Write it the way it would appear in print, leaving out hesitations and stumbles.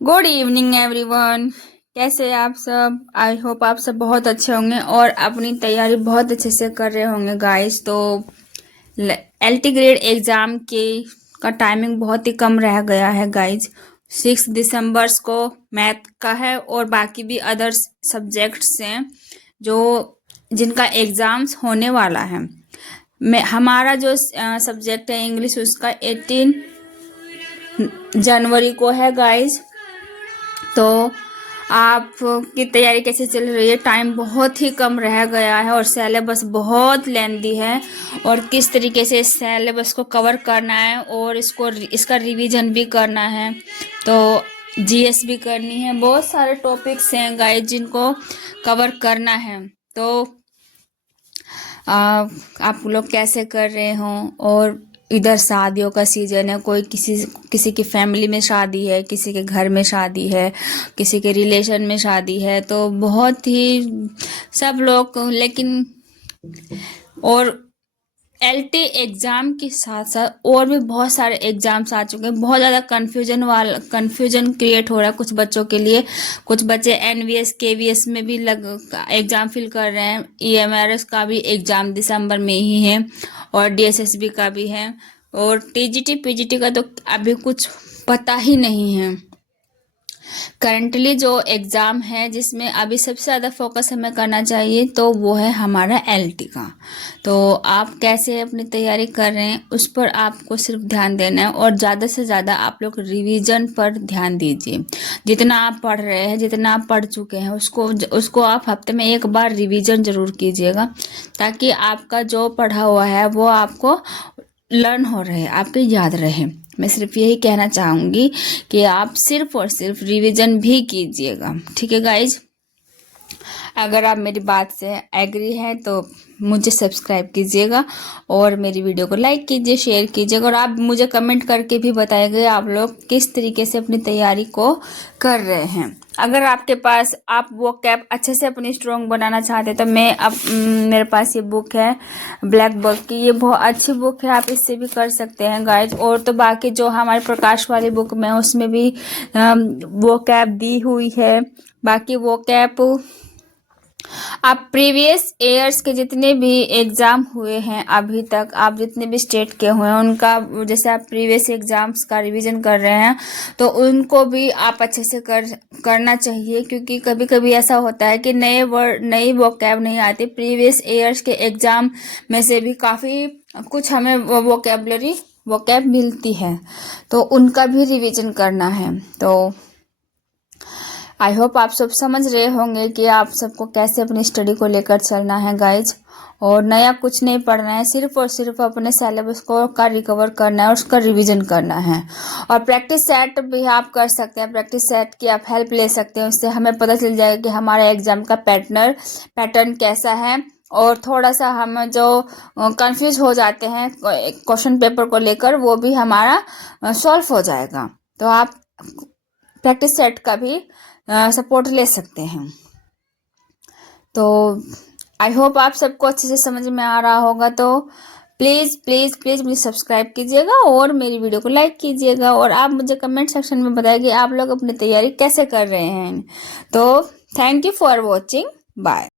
Good evening everyone. कैसे हैं आप सब? आई होप आप सब बहुत अच्छे होंगे और अपनी तैयारी बहुत अच्छे से कर रहे होंगे गाइस। तो एलटी ग्रेड एग्ज़ाम के का टाइमिंग बहुत ही कम रह गया है गाइज। 6 दिसंबर को मैथ का है और बाकी भी अदर सब्जेक्ट्स हैं जो जिनका एग्ज़ाम्स होने वाला है। हमारा जो सब्जेक्ट है इंग्लिश, उसका 18 जनवरी को है गाइज। तो आपकी तैयारी कैसे चल रही है? टाइम बहुत ही कम रह गया है और सिलेबस बहुत लेंदी है और किस तरीके से इस सिलेबस को कवर करना है और इसका रिवीजन भी करना है, तो जीएस भी करनी है। बहुत सारे टॉपिक्स हैं गाइस जिनको कवर करना है। तो आप लोग कैसे कर रहे हो? और इधर शादियों का सीजन है, कोई किसी की फैमिली में शादी है, किसी के घर में शादी है, किसी के रिलेशन में शादी है, तो बहुत ही सब लोग, लेकिन और एलटी एग्ज़ाम के साथ साथ और भी बहुत सारे एग्ज़ाम्स आ चुके हैं। बहुत ज़्यादा कन्फ्यूजन क्रिएट हो रहा है कुछ बच्चों के लिए। कुछ बच्चे एनवीएस केवीएस में भी एग्ज़ाम फिल कर रहे हैं। ईएमआरएस का भी एग्ज़ाम दिसंबर में ही है और डीएसएसबी का भी है और टीजीटी पीजीटी का तो अभी कुछ पता ही नहीं है। करंटली जो एग्ज़ाम है जिसमें अभी सबसे ज़्यादा फोकस हमें करना चाहिए तो वो है हमारा एलटी का। तो आप कैसे अपनी तैयारी कर रहे हैं उस पर आपको सिर्फ ध्यान देना है और ज़्यादा से ज़्यादा आप लोग रिवीजन पर ध्यान दीजिए। जितना आप पढ़ रहे हैं, जितना आप पढ़ चुके हैं, उसको आप हफ्ते में एक बार रिवीजन ज़रूर कीजिएगा, ताकि आपका जो पढ़ा हुआ है वो आपको लर्न हो रहे, आपके याद रहे। मैं सिर्फ यही कहना चाहूँगी कि आप सिर्फ और सिर्फ रिवीजन भी कीजिएगा, ठीक है गाइज। अगर आप मेरी बात से एग्री हैं तो मुझे सब्सक्राइब कीजिएगा और मेरी वीडियो को लाइक कीजिए, शेयर कीजिएगा और आप मुझे कमेंट करके भी बताइएगा आप लोग किस तरीके से अपनी तैयारी को कर रहे हैं। अगर आपके पास आप वो कैप अच्छे से अपनी स्ट्रॉन्ग बनाना चाहते हैं तो मेरे पास ये बुक है ब्लैक बुक की, ये बहुत अच्छी बुक है, आप इससे भी कर सकते हैं गाइज। और तो बाकी जो हमारे प्रकाश वाली बुक में उसमें भी वो कैप दी हुई है। बाकी वो कैप आप प्रीवियस ईयर्स के जितने भी एग्ज़ाम हुए हैं अभी तक, आप जितने भी स्टेट के हुए हैं उनका, जैसे आप प्रीवियस एग्ज़ाम्स का रिवीजन कर रहे हैं तो उनको भी आप अच्छे से करना चाहिए, क्योंकि कभी कभी ऐसा होता है कि नई वोकैब नहीं आती। प्रीवियस ईयर्स के एग्ज़ाम में से भी काफ़ी कुछ हमें वोकैब मिलती है, तो उनका भी रिवीजन करना है। तो आई होप आप सब समझ रहे होंगे कि आप सबको कैसे अपनी स्टडी को लेकर चलना है गाइज। और नया कुछ नहीं पढ़ना है, सिर्फ और सिर्फ अपने सिलेबस का रिकवर करना है और उसका रिवीजन करना है। और प्रैक्टिस सेट भी आप कर सकते हैं, प्रैक्टिस सेट की आप हेल्प ले सकते हैं, उससे हमें पता चल जाएगा कि हमारा एग्जाम का पैटर्न कैसा है। और थोड़ा सा हम जो कंफ्यूज हो जाते हैं क्वेश्चन पेपर को लेकर, वो भी हमारा सॉल्व हो जाएगा। तो आप प्रैक्टिस सेट का भी सपोर्ट ले सकते हैं। तो आई होप आप सबको अच्छे से समझ में आ रहा होगा। तो प्लीज़ प्लीज़ प्लीज़ मुझे सब्सक्राइब कीजिएगा और मेरी वीडियो को लाइक कीजिएगा और आप मुझे कमेंट सेक्शन में बताइए आप लोग अपनी तैयारी कैसे कर रहे हैं। तो thank you for watching, bye.